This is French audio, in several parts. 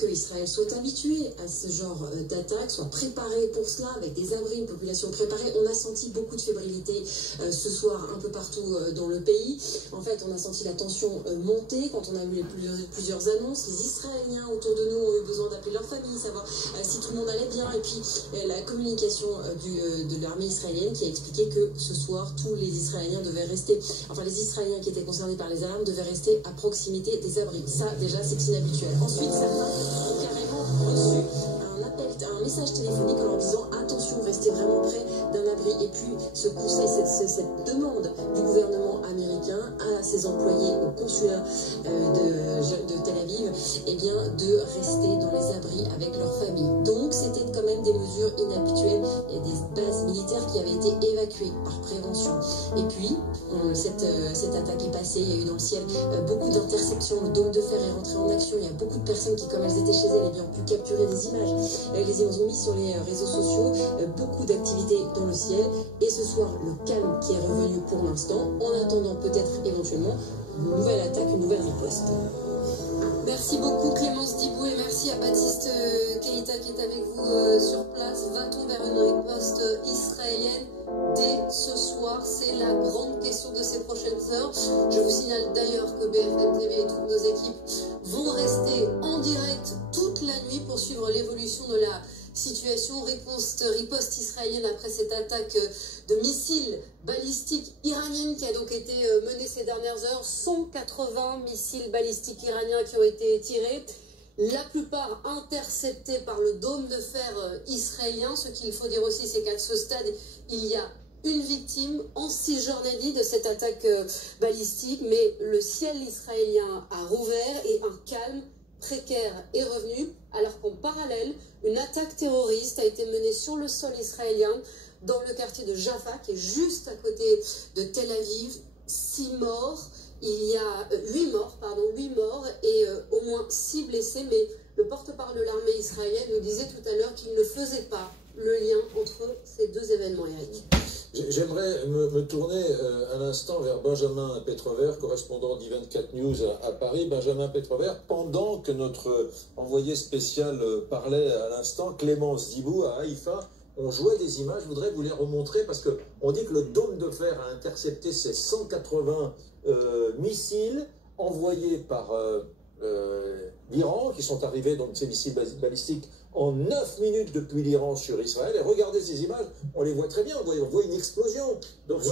que Israël soit habitué à ce genre d'attaque, soit préparé pour cela, avec des abris, une population préparée. On a senti beaucoup de fébrilité ce soir un peu partout dans le pays. En fait, on a senti la tension monter quand on a vu plusieurs annonces. Les Israéliens autour de nous ont eu besoin d'appeler leur famille, savoir si tout le monde allait bien. Et puis la communication de l'armée israélienne qui a expliqué que ce soir, tous les Israéliens devaient rester, enfin les Israéliens qui étaient concernés par les alarmes devaient rester à proximité des abris. Ça, déjà, c'est inhabituel. Ensuite, certains ont carrément reçu un message téléphonique en leur disant attention, restez vraiment près d'un abri. Et puis ce conseil, cette demande du gouvernement américain à ses employés au consulat de Tel Aviv, eh bien, de rester dans les abris avec leur famille. Donc c'était quand même des mesures inhabituelles. Il y a des bases militaires qui avaient été évacuées par prévention. Et puis cette attaque est passée. Il y a eu dans le ciel beaucoup d'interceptions. Le dôme de fer est rentré en action. Il y a beaucoup de personnes qui, comme elles étaient chez elles, ont pu capturer des images. Les ont mis sur les réseaux sociaux, beaucoup d'activités dans le ciel. Et ce soir, le calme qui est revenu pour l'instant, en attendant peut-être éventuellement une nouvelle attaque, une nouvelle riposte. Merci beaucoup Clémence Dibou et merci à Baptiste Keïta qui est avec vous sur place. Va-t-on vers une riposte israélienne dès ce soir? C'est la grande question de ces prochaines heures. Je vous signale d'ailleurs que BFM TV et toutes nos équipes vont rester en direct toute la nuit pour suivre l'évolution de la situation. Riposte israélienne après cette attaque de missiles balistiques iraniennes qui a donc été menée ces dernières heures. 180 missiles balistiques iraniens qui ont été tirés, la plupart interceptés par le dôme de fer israélien. Ce qu'il faut dire aussi, c'est qu'à ce stade, il y a une victime en Cisjordanie de cette attaque balistique, mais le ciel israélien a rouvert et un calme précaire est revenu, alors qu'en parallèle, une attaque terroriste a été menée sur le sol israélien dans le quartier de Jaffa, qui est juste à côté de Tel Aviv. 8 morts et au moins 6 blessés, mais le porte-parole de l'armée israélienne nous disait tout à l'heure qu'il ne faisait pas le lien entre ces deux événements, Eric. J'aimerais me tourner à l'instant vers Benjamin Petrover, correspondant d'I24 News à Paris. Benjamin Petrover, pendant que notre envoyé spécial parlait à l'instant, Clémence Dibou à Haïfa, on jouait des images, je voudrais vous les remontrer parce qu'on dit que le dôme de fer a intercepté ces 180 missiles envoyés par l'Iran, qui sont arrivés, donc ces missiles balistiques, en 9 minutes depuis l'Iran sur Israël. Et regardez ces images, on les voit très bien, on voit une explosion. Donc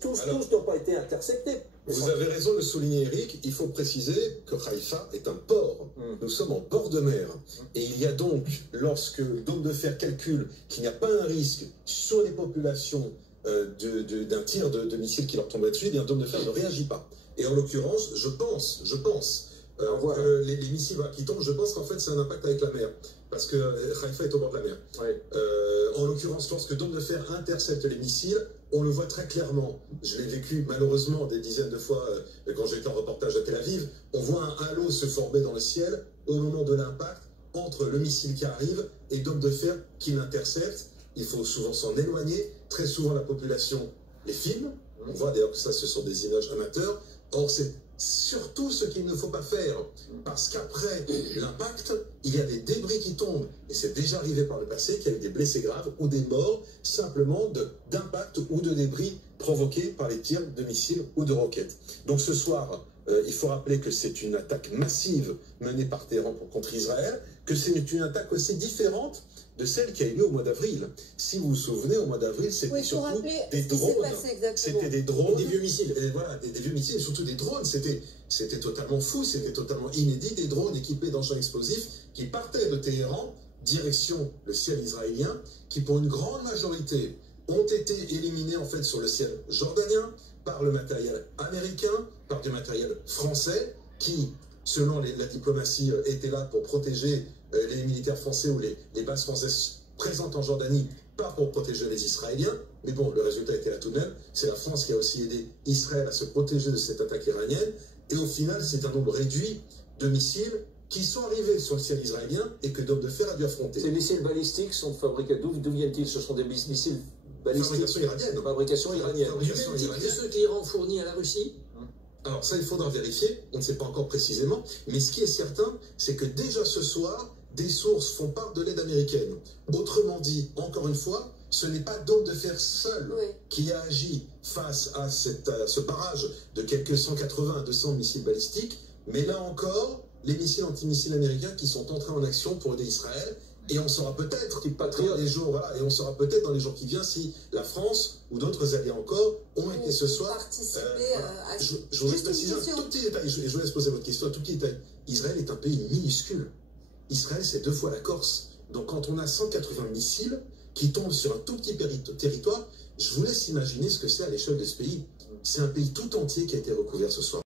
tous n'ont pas été interceptés. Vous avez raison de le souligner, Eric. Il faut préciser que Haïfa est un port. Nous sommes en bord de mer. Et il y a donc, lorsque le dôme de fer calcule qu'il n'y a pas un risque sur les populations d'un tir de missiles qui leur tomberait dessus, et un dôme de fer ne réagit pas. Et en l'occurrence, je pense que les missiles qui tombent, je pense qu'en fait c'est un impact avec la mer. Parce que Haïfa est au bord de la mer. Ouais. En l'occurrence, lorsque le dôme de fer intercepte les missiles, on le voit très clairement. Je l'ai vécu malheureusement des dizaines de fois quand j'étais en reportage à Tel Aviv. On voit un halo se former dans le ciel au moment de l'impact entre le missile qui arrive et le dôme de fer qui l'intercepte. Il faut souvent s'en éloigner. Très souvent, la population les filme. On voit d'ailleurs que ça, ce sont des images amateurs. Or, c'est surtout ce qu'il ne faut pas faire, parce qu'après l'impact, il y a des débris qui tombent, et c'est déjà arrivé par le passé qu'il y a eu des blessés graves ou des morts simplement d'impact ou de débris provoqués par les tirs de missiles ou de roquettes. Donc ce soir, il faut rappeler que c'est une attaque massive menée par Téhéran contre Israël, que c'est une attaque aussi différente de celle qui a eu lieu au mois d'avril. Si vous vous souvenez, au mois d'avril, c'était surtout des drones. C'était des drones, des vieux missiles. Et voilà, des vieux missiles, et surtout des drones. C'était totalement fou, c'était totalement inédit. Des drones équipés d'engins explosifs qui partaient de Téhéran, direction le ciel israélien, qui pour une grande majorité ont été éliminés en fait sur le ciel jordanien par le matériel américain, par du matériel français, qui, selon la diplomatie, était là pour protéger les militaires français ou les bases françaises présentes en Jordanie, pas pour protéger les Israéliens. Mais bon, le résultat était là tout de même. C'est la France qui a aussi aidé Israël à se protéger de cette attaque iranienne. Et au final, c'est un nombre réduit de missiles qui sont arrivés sur le ciel israélien et que Dôme de Fer a dû affronter. Ces missiles balistiques sont fabriqués d'où viennent-ils? Ce sont des missiles balistiques. Fabrication iranienne. Fabrication iranienne. Du même type que ceux que l'Iran fournit à la Russie. Alors ça, il faudra vérifier, on ne sait pas encore précisément, mais ce qui est certain, c'est que déjà ce soir, des sources font part de l'aide américaine. Autrement dit, encore une fois, ce n'est pas d'homme de fer seul qui a agi face à ce barrage de quelques 180 à 200 missiles balistiques, mais là encore, les missiles antimissiles américains qui sont entrés en action pour aider Israël. Et on saura peut-être dans les jours, voilà, et on saura peut-être dans les jours qui viennent si la France ou d'autres alliés encore ont été ce soir. À... Je voudrais préciser un tout petit détail. Je vous laisse poser votre question. Un tout petit détail. Israël est un pays minuscule. Israël, c'est 2 fois la Corse. Donc quand on a 180 missiles qui tombent sur un tout petit territoire, je vous laisse imaginer ce que c'est à l'échelle de ce pays. C'est un pays tout entier qui a été recouvert ce soir.